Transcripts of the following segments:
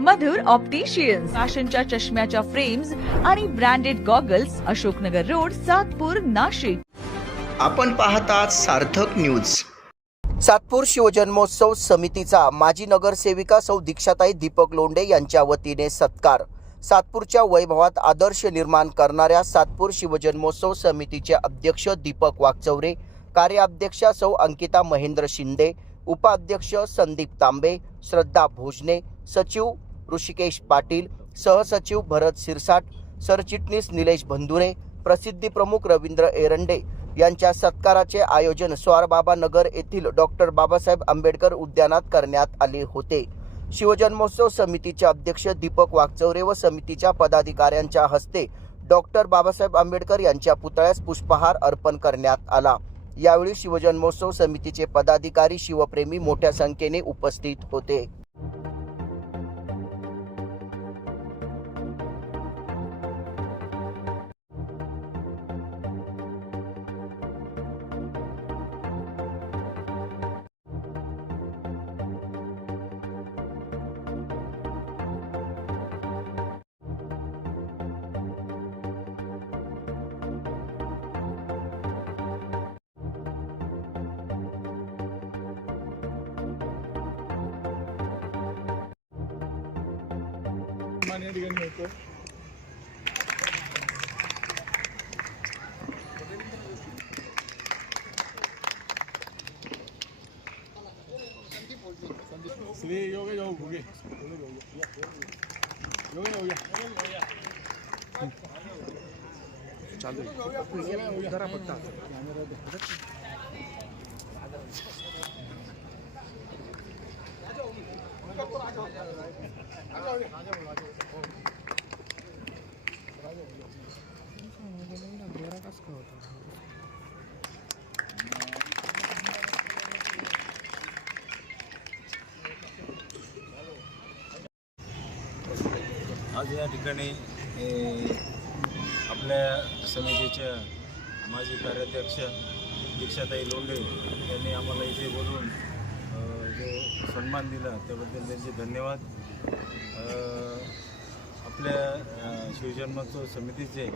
मधुर opticians फॅशनच्या चष्म्याच्या frames आणि branded goggles Ashoknagar road Satpur Nashik. आपण पाहतात सार्थक न्यूज सातपूर शिवजन्मोत्सव समितीचा माजी नगरसेविका सौ दीक्षाताई दीपक लोंढे यांच्या वतीने सत्कार. सातपूरच्या वैभवात आदर्श निर्माण करणाऱ्या सातपूर शिवजन्मोत्सव समितीचे अध्यक्ष दीपक वागचौरे कार्याध्यक्षा सौ अंकिता महेंद्र शिंदे उपाध्यक्ष संदीप तांबे श्रद्धा भोजने सचिव ऋषिकेश पाटील सहसचिव भरत सिरसाट सरचिटणीस निलेश भंदुरे प्रसिद्धी प्रमुख रवींद्र एरंडे यांच्या सत्काराचे आयोजन स्वारबाबा नगर येथील डॉक्टर बाबासाहेब आंबेडकर उद्यानात करण्यात आले होते. शिवजन्मोत्सव समितीचे अध्यक्ष दीपक वागचौरे व समितीच्या पदाधिकाऱ्यांच्या हस्ते डॉक्टर बाबासाहेब आंबेडकर यांच्या पुतळ्यास पुष्पहार अर्पण करण्यात आला. यावेळी शिवजन्मोत्सव समितीचे पदाधिकारी शिवप्रेमी मोठ्या संख्येने उपस्थित होते. मान्य ठिकाणी मिळतो. श्री योगे जाऊ भुगे. योगे जाऊ या. चालू जरा फक्त आज या ठिकाणी आपल्या समितीच्या माजी कार्याध्यक्ष दीक्षाताई लोंढे यांनी आम्हाला इथे बोलून जो सन्मान दिला त्याबद्दल त्यांचे धन्यवाद. आपल्या शिवजन्मोत्सव समितीचे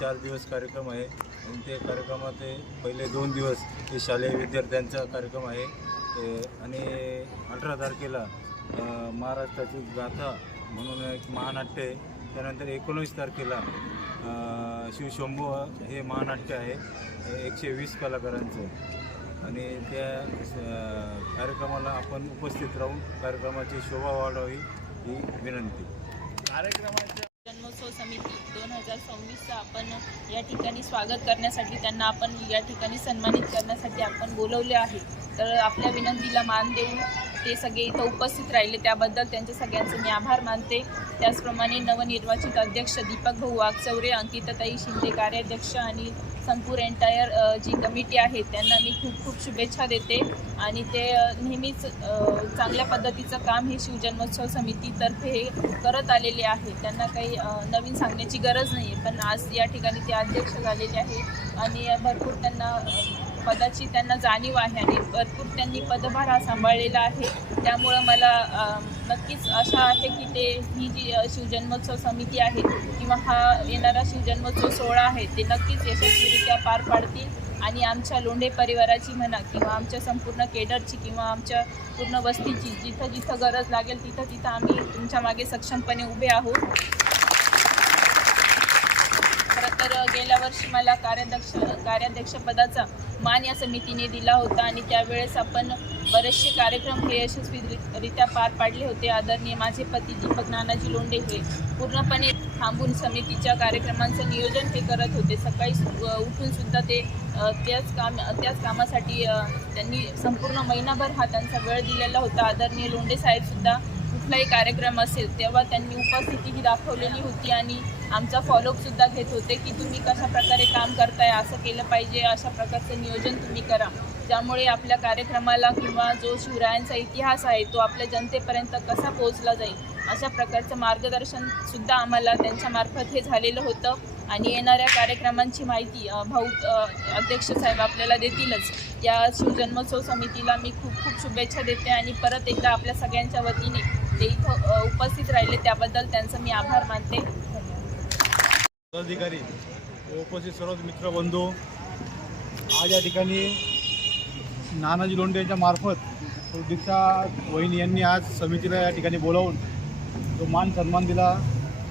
चार दिवस कार्यक्रम आहे. आणि ते कार्यक्रमात पहिले दोन दिवस ते शालेय विद्यार्थ्यांचा कार्यक्रम आहे. आणि अठरा तारखेला महाराष्ट्राची गाथा म्हणून एक महानाट्य आहे. त्यानंतर एकोणीस तारखेला शिवशंभू हे महानाट्य आहे. हे एकशे वीस कलाकारांचं. आणि त्या कार्यक्रमाला आपण उपस्थित राहून कार्यक्रमाची शोभा वाढावी ही विनंती. महोत्सव समिती दोन हजार सव्वीसचं आपण या ठिकाणी स्वागत करण्यासाठी त्यांना आपण या ठिकाणी सन्मानित करण्यासाठी आपण बोलवले आहे. तर आपल्या विनंतीला मान देऊन ते सगळे इथं उपस्थित राहिले. त्याबद्दल त्यांचे सगळ्यांचे मी आभार मानते. त्याचप्रमाणे नवनिर्वाचित अध्यक्ष दीपक भाऊ वागचौरे अंकिताताई शिंदे कार्याध्यक्ष आणि संपूर्ण एंटायर जी कमिटी आहे त्यांना मी खूप खूप शुभेच्छा देते. आणि ते नेहमीच चांगल्या पद्धतीचं काम हे शिवजन्मोत्सव समितीतर्फे हे करत आलेले आहे. त्यांना काही नवीन सांगण्याची गरज नाही आहे पण आज या ठिकाणी ते अध्यक्ष झालेले आहे. आणि भरपूर त्यांना पदाची त्यांना जाणीव आहे आणि भरपूर त्यांनी पदभार हा सांभाळलेला आहे. त्यामुळं मला नक्कीच आशा आहे की ते ही जी शिवजन्मोत्सव समिती आहे किंवा हा येणारा शिवजन्मोत्सव सोहळा आहे ते नक्कीच यशस्वीरित्या पार पाडतील. आणि आमच्या लोंढे परिवाराची म्हणा किंवा आमच्या संपूर्ण केडरची किंवा आमच्या पूर्ण वस्तीची जिथं जिथं गरज लागेल तिथं तिथं आम्ही तुमच्या मागे सक्षमपणे उभे आहोत. तर गेल्या वर्षी मला कार्याध्यक्ष कार्याध्यक्षपदाचा मान या समितीने दिला होता आणि त्यावेळेस आपण बरेचसे कार्यक्रम हे यशस्वीरित्या पार पाडले होते. आदरणीय माझे पती दीपक नानाजी लोंढे हे पूर्णपणे थांबून समितीच्या कार्यक्रमांचं नियोजन हे करत होते. सकाळी सु- उठून सुद्धा ते त्याच काम त्याच कामासाठी त्यांनी संपूर्ण महिनाभर हा त्यांचा वेळ दिलेला होता. आदरणीय लोंढे साहेबसुद्धा कुठलाही कार्यक्रम असेल तेव्हा त्यांनी उपस्थिती ही दाखवलेली होती आणि आमचा फॉलोअपसुद्धा घेत होते की तुम्ही कशा प्रकारे काम करताय असं केलं पाहिजे अशा प्रकारचं नियोजन तुम्ही करा. ज्यामुळे आपल्या कार्यक्रमाला किंवा जो शिवरायांचा इतिहास आहे तो आपल्या जनतेपर्यंत कसा पोहोचला जाईल अशा प्रकारचं मार्गदर्शनसुद्धा आम्हाला त्यांच्यामार्फत हे झालेलं होतं. आणि येणाऱ्या कार्यक्रमांची माहिती भाऊ अध्यक्ष साहेब आपल्याला देतीलच. या शिवजन्मोत्सव समितीला मी खूप खूप शुभेच्छा देते आणि परत एकदा आपल्या सगळ्यांच्या वतीने ते इथं उपस्थित राहिले. त्याबद्दल त्यांचं मी आभार मानते. पदाधिकारी उपस्थित सर्व मित्रबंधू आज या ठिकाणी नानाजी लोंढे यांच्या मार्फत दीक्षा वहिनी यांनी आज समितीला या ठिकाणी बोलावून तो मान सन्मान दिला.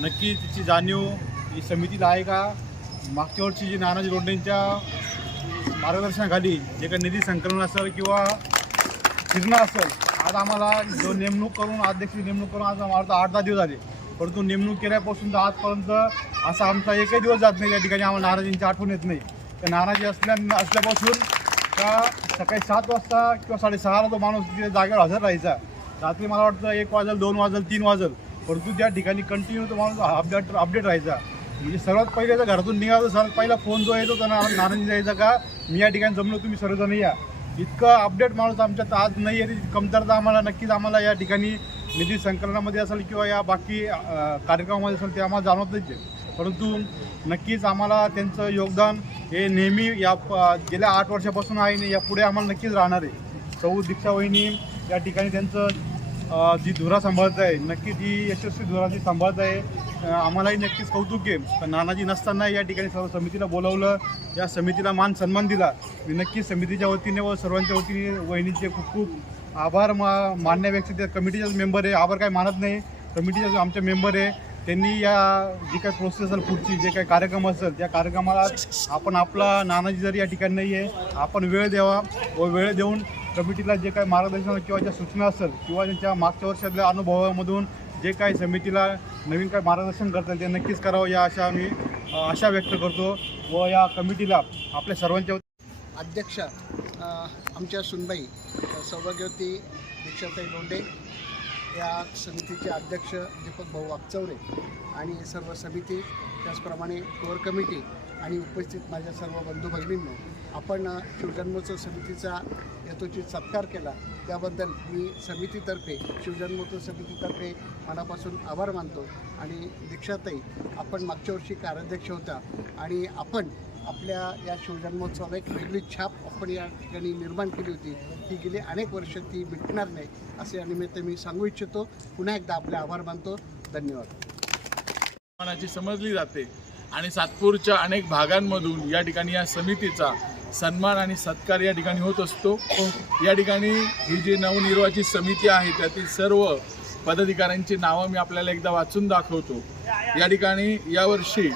नक्की तिची जाणीव ही समितीला आहे का? मागच्या वर्षी जी नानाजी लोंढेंच्या मार्गदर्शनाखाली जे काही निधी संकलन असेल किंवा फिरणं असेल आज आम्हाला जो नेमणूक करून अध्यक्ष नेमणूक करून आज आम्हाला आठ दहा दिवस झाले. परंतु नेमणूक केल्यापासून तर आजपर्यंत असा आमचा एकही दिवस जात नाही. त्या ठिकाणी आम्हाला नाराजींची आठवण येत नाही. तर नाराजी असल्या असल्यापासून का सकाळी सात वाजता किंवा साडेसहाला तो माणूस तिथे जागेवर हजर राहायचा. रात्री मला वाटतं एक वाजल दोन वाजल तीन वाजल. परंतु त्या ठिकाणी कंटिन्यू तो माणूस अपडेट अपडेट राहायचा. म्हणजे सर्वात पहिले जर घरातून निघायचं सर्वात पहिला फोन जो येतो त्यांना नाराजी जायचा का मी या ठिकाणी जमलो तुम्ही सर्वजण या. इतकं अपडेट माणूस आमच्यात आज नाही आहे कमतरता आम्हाला नक्कीच आम्हाला या ठिकाणी निधी संकलनामध्ये असेल किंवा या बाकी कार्यक्रमामध्ये असेल ते आम्हाला जाणवत नाही परंतु नक्कीच आम्हाला त्यांचं योगदान हे नेहमी या गेल्या आठ वर्षापासून आहे आणि यापुढे आम्हाला नक्कीच राहणार आहे. चौ दीक्षा वहिनी या ठिकाणी त्यांचं जी धुरा सांभाळत आहे नक्की जी यशस्वी धुरा जी सांभाळत आहे आम्हालाही नक्कीच कौतुक आहे पण नानाजी नसताना या ठिकाणी सर्व समितीला बोलावलं या समितीला मान सन्मान दिला. मी नक्कीच समितीच्या वतीने व सर्वांच्या वतीने वहिनीचे खूप खूप आभार मा मानण्यापेक्षा त्या कमिटीचाच मेंबर आहे आभार काय मानत नाही. कमिटीचा जो आमचे मेंबर आहे त्यांनी या जी काही प्रोसेस असेल पुढची जे काही कार्यक्रम असेल त्या कार्यक्रमाला आपण आपला नानाजी जरी या ठिकाणी नाही आहे आपण वेळ द्यावा व वेळ देऊन कमिटीला जे काही मार्गदर्शन किंवा ज्या सूचना असेल किंवा त्यांच्या मागच्या वर्षातल्या अनुभवामधून जे काही समितीला नवीन काही मार्गदर्शन करता ते नक्कीच करावं या अशा आम्ही आशा व्यक्त करतो व या कमिटीला आपल्या सर्वांच्या अध्यक्ष आमच्या सुनबाई सौभाग्यवती दीक्षाताई लोंडे या समितीचे अध्यक्ष दीपक भाऊ वागचौरे आणि सर्व समिती त्याचप्रमाणे कोर कमिटी आणि उपस्थित माझ्या सर्व बंधू भगिनींनो आपण शिवजन्मोत्सव समितीचा यथोचित सत्कार केला. त्याबद्दल मी समितीतर्फे शिवजन्मोत्सव समितीतर्फे मनापासून आभार मानतो आणि दीक्षाताई आपण मागच्या वर्षी कार्याध्यक्ष होता आणि आपण आपल्या या शिवजन्मोत्सवाला एक वेगळी छाप आपण या ठिकाणी निर्माण केली होती. ती गेली अनेक वर्ष ती मिटणार नाही असे या निमित्त मी सांगू इच्छितो. पुन्हा एकदा आपले आभार मानतो. धन्यवाद. मनाची समजली जाते आणि सातपूरच्या अनेक भागांमधून या ठिकाणी या समितीचा सन्मान आणि सत्कार या ठिकाणी होत असतो. या ठिकाणी ही जी नवनिर्वाचित समिती आहे त्यातील सर्व पदाधिकाऱ्यांची नावं मी आपल्याला एकदा वाचून दाखवतो. या ठिकाणी यावर्षी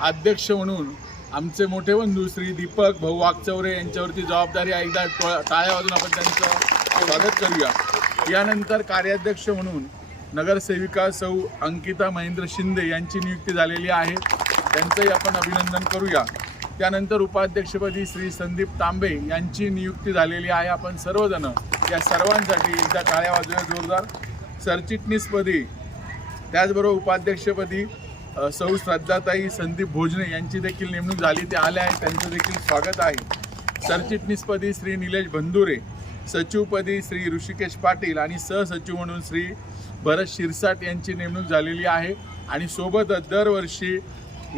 अध्यक्ष म्हणून आमचे मोठे बंधू श्री दीपक भाऊ वागचौरे यांच्यावरती जबाबदारी एकदा टाळ्या वाजून आपण त्यांचं स्वागत करूया. यानंतर कार्याध्यक्ष म्हणून नगरसेविका सौ अंकिता महेंद्र शिंदे यांची नियुक्ती झालेली आहे. त्यांचंही आपण अभिनंदन करूया. त्यानंतर उपाध्यक्षपदी श्री संदीप तांबे यांची नियुक्ती झालेली आहे. आपण सर्वजण या सर्वांसाठी एकदा काळ्या वाजूया जोरदार सरचिटणीसपदी त्याचबरोबर उपाध्यक्षपदी सौ श्रद्धाताई संदीप भोजने यांची देखील नेमणूक झाली. ते आल्या आहेत. त्यांचं देखील स्वागत आहे. सरचिटणीसपदी श्री निलेश बंधुरे सचिवपदी श्री ऋषिकेश पाटील आणि सहसचिव म्हणून श्री भरत शिरसाट यांची नेमणूक झालेली आहे. आणि सोबतच दरवर्षी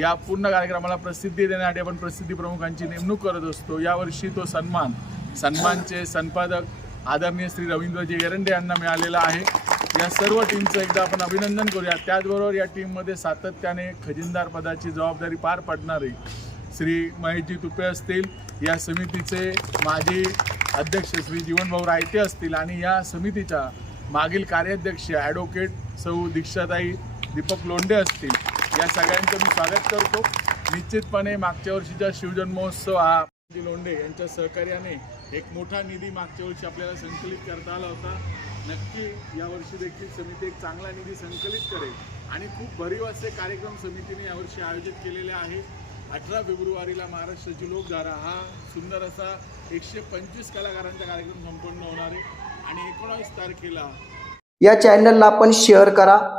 या पूर्ण कार्यक्रमाला प्रसिद्धी देण्यासाठी आपण प्रसिद्धी प्रमुखांची नेमणूक करत असतो. यावर्षी तो सन्मान सन्मानचे संपादक आदरणीय श्री रवींद्रजी एरंडे यांना मिळालेला आहे. या सर्व टीमचं एकदा आपण अभिनंदन करूया. त्याचबरोबर या टीममध्ये सातत्याने खजिनदार पदाची जबाबदारी पार पाडणारे श्री महेशजी तुपे असतील या समितीचे माजी अध्यक्ष श्री जीवनभाऊ रायते असतील आणि या समितीच्या मागील कार्याध्यक्ष ॲडव्होकेट सौ दीक्षाताई दीपक लोंढे असतील. या सगळ्यांचं मी स्वागत करतो. निश्चितपणे मागच्या वर्षीचा शिवजन्मोत्सव हा लोंढे यांच्या सहकार्याने एक मोठा निधी मागच्या वर्षी आपल्याला संकलित करता आला होता. नक्की यावर्षी देखील समिती एक चांगला निधी संकलित करेल. आणि खूप भरीव असे कार्यक्रम समितीने यावर्षी आयोजित केलेले आहे. अठरा फेब्रुवारीला महाराष्ट्राची लोकधारा हा सुंदर असा एकशे पंचवीस कलाकारांचा कार्यक्रम संपन्न होणार आहे. आणि एकोणावीस तारखेला या चॅनलला आपण शेअर करा.